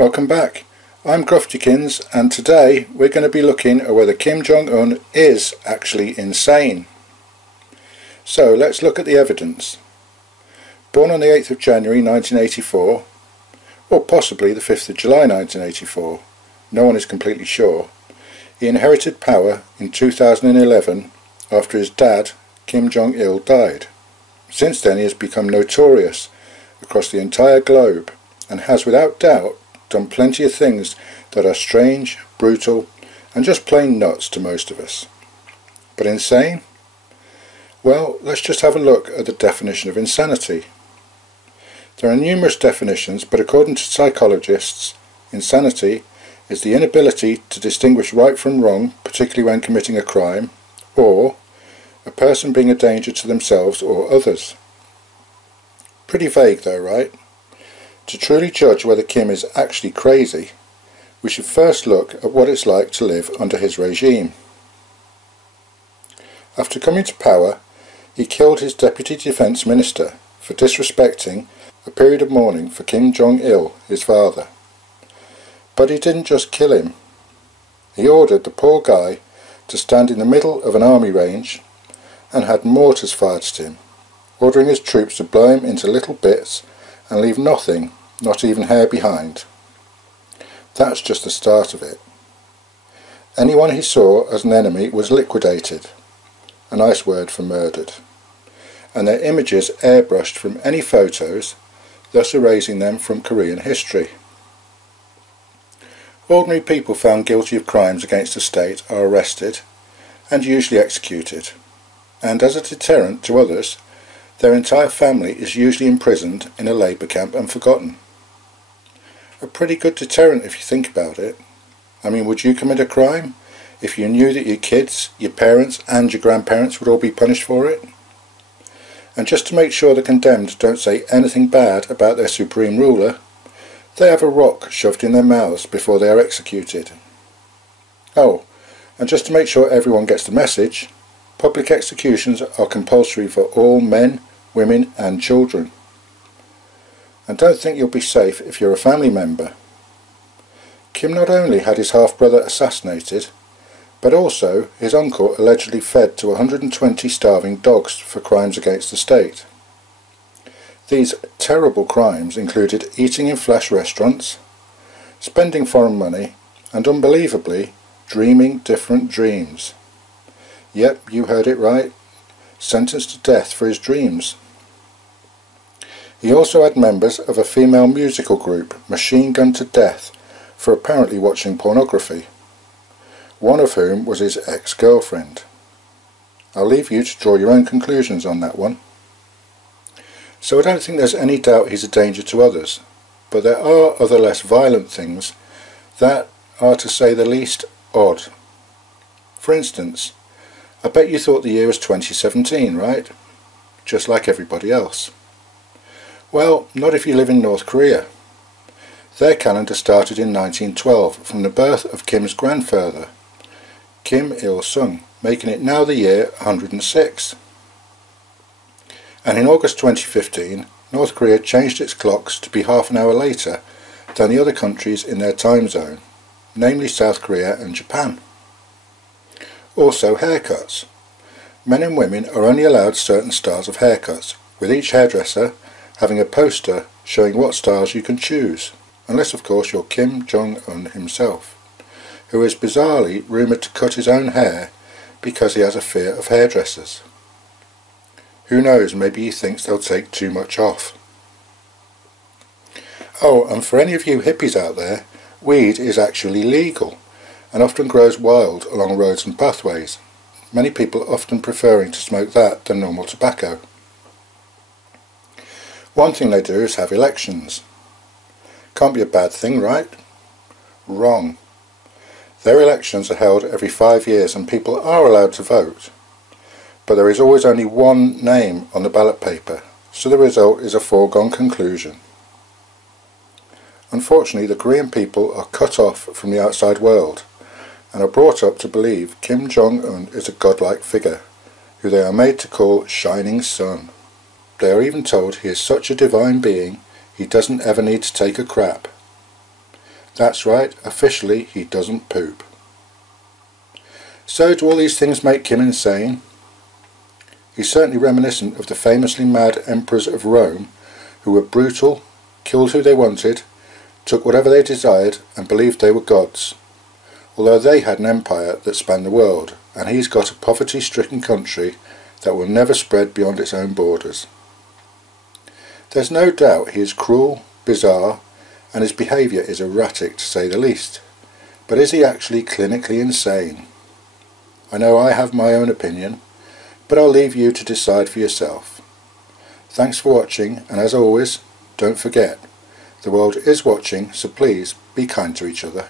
Welcome back. I'm Grufftikins, and today we're going to be looking at whether Kim Jong-un is actually insane. So let's look at the evidence. Born on the 8th of January 1984, or possibly the 5th of July 1984, no one is completely sure, he inherited power in 2011 after his dad, Kim Jong-il, died. Since then he has become notorious across the entire globe and has without doubt done plenty of things that are strange, brutal and just plain nuts to most of us. But insane? Well, let's just have a look at the definition of insanity. There are numerous definitions, but according to psychologists, insanity is the inability to distinguish right from wrong, particularly when committing a crime, or a person being a danger to themselves or others. Pretty vague though, right? To truly judge whether Kim is actually crazy, we should first look at what it's like to live under his regime. After coming to power, he killed his Deputy Defence Minister for disrespecting a period of mourning for Kim Jong-il, his father. But he didn't just kill him. He ordered the poor guy to stand in the middle of an army range and had mortars fired at him, ordering his troops to blow him into little bits and leave nothing, not even hair behind. That's just the start of it. Anyone he saw as an enemy was liquidated, a nice word for murdered, and their images airbrushed from any photos, thus erasing them from Korean history. Ordinary people found guilty of crimes against the state are arrested and usually executed, and as a deterrent to others, their entire family is usually imprisoned in a labour camp and forgotten. A pretty good deterrent if you think about it. I mean, would you commit a crime if you knew that your kids, your parents and your grandparents would all be punished for it? And just to make sure the condemned don't say anything bad about their supreme ruler, they have a rock shoved in their mouths before they are executed. Oh, and just to make sure everyone gets the message, public executions are compulsory for all men, women and children. And don't think you'll be safe if you're a family member. Kim not only had his half-brother assassinated, but also his uncle allegedly fed to 120 starving dogs for crimes against the state. These terrible crimes included eating in flash restaurants, spending foreign money, and unbelievably, dreaming different dreams. Yep, you heard it right. Sentenced to death for his dreams. He also had members of a female musical group machine gunned to death for apparently watching pornography, one of whom was his ex-girlfriend. I'll leave you to draw your own conclusions on that one. So I don't think there's any doubt he's a danger to others, but there are other less violent things that are, to say the least, odd. For instance, I bet you thought the year was 2017, right? Just like everybody else. Well, not if you live in North Korea. Their calendar started in 1912 from the birth of Kim's grandfather, Kim Il-sung, making it now the year 106. And in August 2015, North Korea changed its clocks to be half an hour later than the other countries in their time zone, namely South Korea and Japan. Also haircuts. Men and women are only allowed certain styles of haircuts, with each hairdresser having a poster showing what styles you can choose, unless of course you're Kim Jong-un himself, who is bizarrely rumoured to cut his own hair because he has a fear of hairdressers. Who knows, maybe he thinks they'll take too much off. Oh, and for any of you hippies out there, weed is actually legal and often grows wild along roads and pathways, many people often preferring to smoke that than normal tobacco. One thing they do is have elections. Can't be a bad thing, right? Wrong. Their elections are held every 5 years and people are allowed to vote. But there is always only one name on the ballot paper, so the result is a foregone conclusion. Unfortunately, the Korean people are cut off from the outside world and are brought up to believe Kim Jong-un is a godlike figure, who they are made to call Shining Sun. They are even told he is such a divine being he doesn't ever need to take a crap. That's right, officially he doesn't poop. So do all these things make him insane? He's certainly reminiscent of the famously mad emperors of Rome, who were brutal, killed who they wanted, took whatever they desired, and believed they were gods. Although they had an empire that spanned the world, and he's got a poverty-stricken country that will never spread beyond its own borders. There's no doubt he is cruel, bizarre, and his behaviour is erratic to say the least. But is he actually clinically insane? I know I have my own opinion, but I'll leave you to decide for yourself. Thanks for watching, and as always, don't forget, the world is watching, so please be kind to each other.